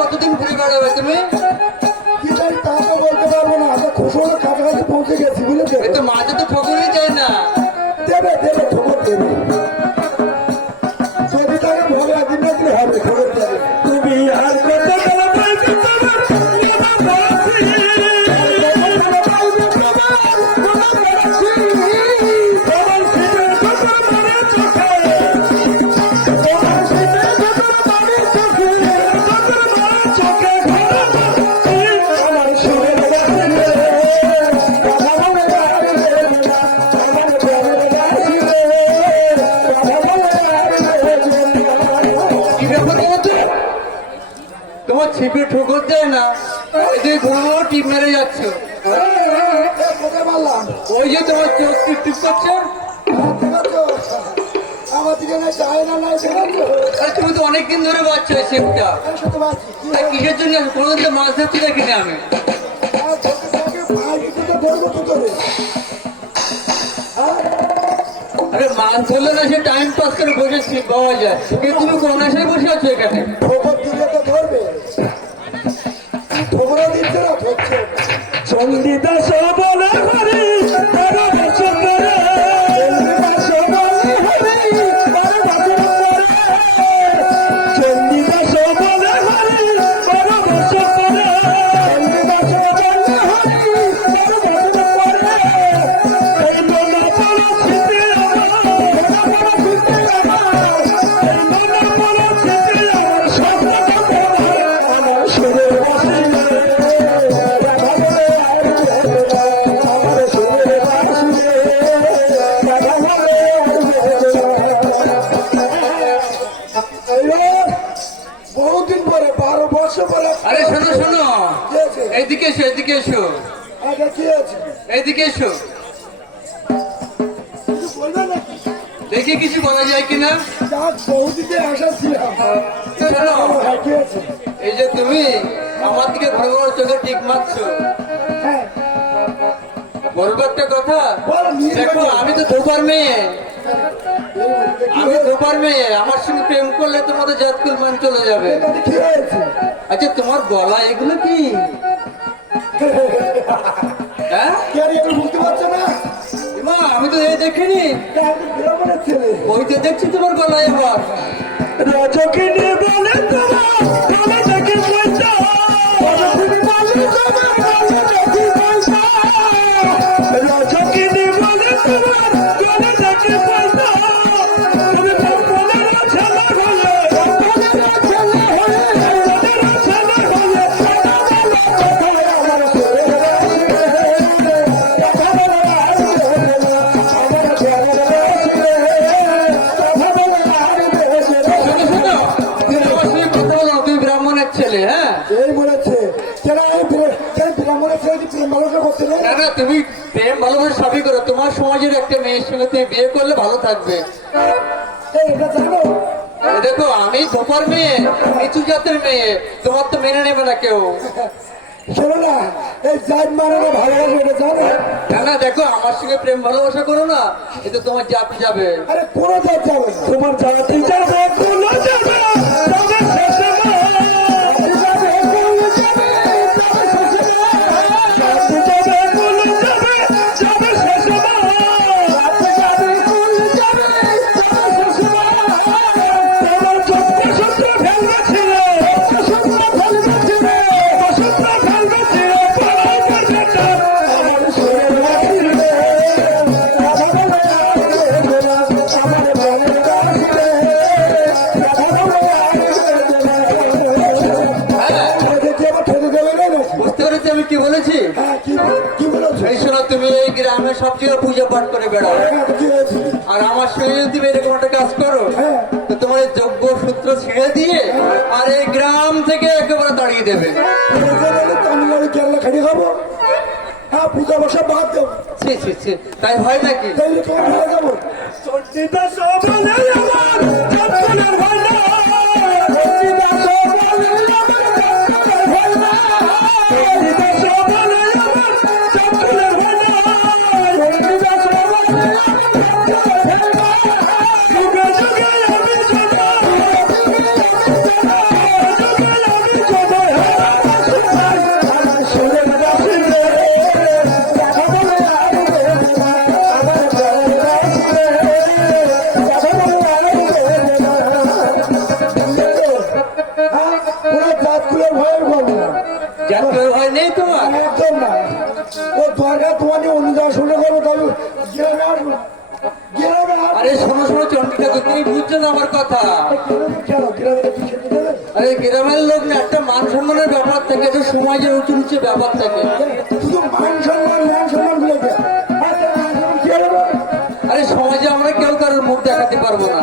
কতদিন ঘুরে বেড়াবে তুমি? মাঝে তো ঠকুরই যায় না। দেবে দেবে ঠকুর দেবে, যদি তাকে ভালো একদিন হবে ঠকুর দেবে। তুমি আর কত ছিপে ঠোকর দেয় না, এদের ঘুরো টিপ মেরে যাচ্ছ। ওই যে তোমার চোখ টিপ টিপ করছে। তুমি তো অনেকদিন ধরে বাচ্চা ওই ছিপটা, কিসের জন্য? কোনোদিন তো মাছ ধরতে দেখিনি আমি। আরে মাছ ধরলে না, সে টাইম পাস করে বসে ছিপ পাওয়া যায়, কিন্তু তুমি কোন আশায় বসে আছো এখানে? চন্ডিদাস বলে হরি বহুদিন পরে 12 বছর পরে। আরে শোনো শোনো, এইদিকে এসো, এদিকে এসো, এইদিকে এসো। দেখি কিছু বলা যায় কিনা। বহুদিনে আশা ছিলাম। এই যে তুমি আমার দিকে ভালো চোখে টিক মারছো, বলবো একটা কথা। দেখো আমি তো ধোপার মেয়ে, আমি ধোপার মেয়ে, আমার সঙ্গে প্রেম করলে তোমাদের জাতকুল মান চলে যাবে। আচ্ছা তোমার গলা এগুলো কি? হ্যাঁ বুঝতে পারছো না? মা আমি তো এই দেখিনি, ওই তো দেখছি তোমার গলায়। আবার রাজকে নিয়ে বলে তোমার ছেলে, হ্যাঁ। এই বলেছে কেন ব্রাহ্মণের ছেলে কি প্রেম ভালোবাসা করতে নেই? না না, তুমি প্রেম ভালোবাসা সবই করো, তোমার সমাজের একটা মেয়ের সঙ্গে তুমি বিয়ে করলে ভালো থাকবে। এই এটা জানো? এ দেখো, আমি ধোপার মেয়ে, নিচু জাতের মেয়ে, তোমার তো মেনে নেবে না কেউ। শোনো না, এই জাত মানে না ভালোবাসা, এটা জানো? না না, দেখো আমার সঙ্গে প্রেম ভালোবাসা করো না, এতে তোমার জাত যাবে। আরে কোনো জাত যাবে না। তোমার জাতি যাবে, কোনো যাবে না। যাবে শেষে মা। জাতি যাবে, কোনো যাবে, যাবে শেষে মা। জাতি যাবে, কোনো যাবে, যাবে শেষে মা। জাতি যাবে, কোনো যাবে, যাবে শেষে মা। তোমার চোখে সূত্র ফেলবে ছিল, সূত্র ফেলবে ছিল, সূত্র ফেলবে ছিল, পড়াই করবে না। আমার সুরে রাখি রে, রাধা বলে রাখি রে, আমার বলে রাখি রে, রাধা বলে রাখি রে। হ্যাঁ, দেখি আমার ঠেলে দেবে না নাকি? বুঝতে পেরেছি আমি কি বলেছি। হ্যাঁ, কি বলেছো? এই শোনো, তুমি এই গ্রামে সব জায়গায় পূজা পাঠ করে বেড়াও, কি হয়েছে? আর আমার সঙ্গে যদি তুমি এরকম একটা কাজ করো, হ্যাঁ। তো তোমার এই যোগ্য সূত্র ছিঁড়ে দিয়ে আর এই গ্রাম থেকে একেবারে তাড়িয়ে দেবে। তামিলনাড়ু কেরালা খাড়ি খাবো। হ্যাঁ, পূজা বসা বাদ দেবো। ছি ছি ছি, তাই হয় নাকি? তাইলে তোমার ভুলে যাবো। সঞ্চিতা সব বলে আমার চপ্পলের ভান্ডার। সঞ্চিতা সব বলে আমার চপ্পলের ভান্ডার। সঞ্চিতা সব বলে আমার চপ্পলের ভান্ডার। সঞ্চিতা সব বলে আমার চপ্পলের ভান্ডার। যুগে যুগে আমি ছোট, যুগে আমি ছোট, আমার সুরে রাখি রে, কথা বলে রাখি রে, আমার বলে রাখি রে, কথা বলে রাখি রে। হ্যাঁ, পুরো জাতগুলোর ভয়ের বলবো না। জাতীয় ভয় নেই তোমার? একদম না। ও দরকার তোমার নিয়ে অনুযায়ী শুনে করবো, তবে গ্রামে আসবো না। গ্রামে আসবো আরে শোনো শোনো চন্ডিকা, তো তুমি বুঝছো না আমার কথা। কেন? গ্রামে কি খেতে দেবে? আরে গ্রামের লোক না, একটা মান সম্মানের ব্যাপার থাকে, একটা সমাজের উঁচু নিচু ব্যাপার থাকে। শুধু মান সম্মান গুলো দেয়। মান সম্মান কি হবে? আরে সমাজে আমরা কেউ কারোর মুখ দেখাতে পারবো না।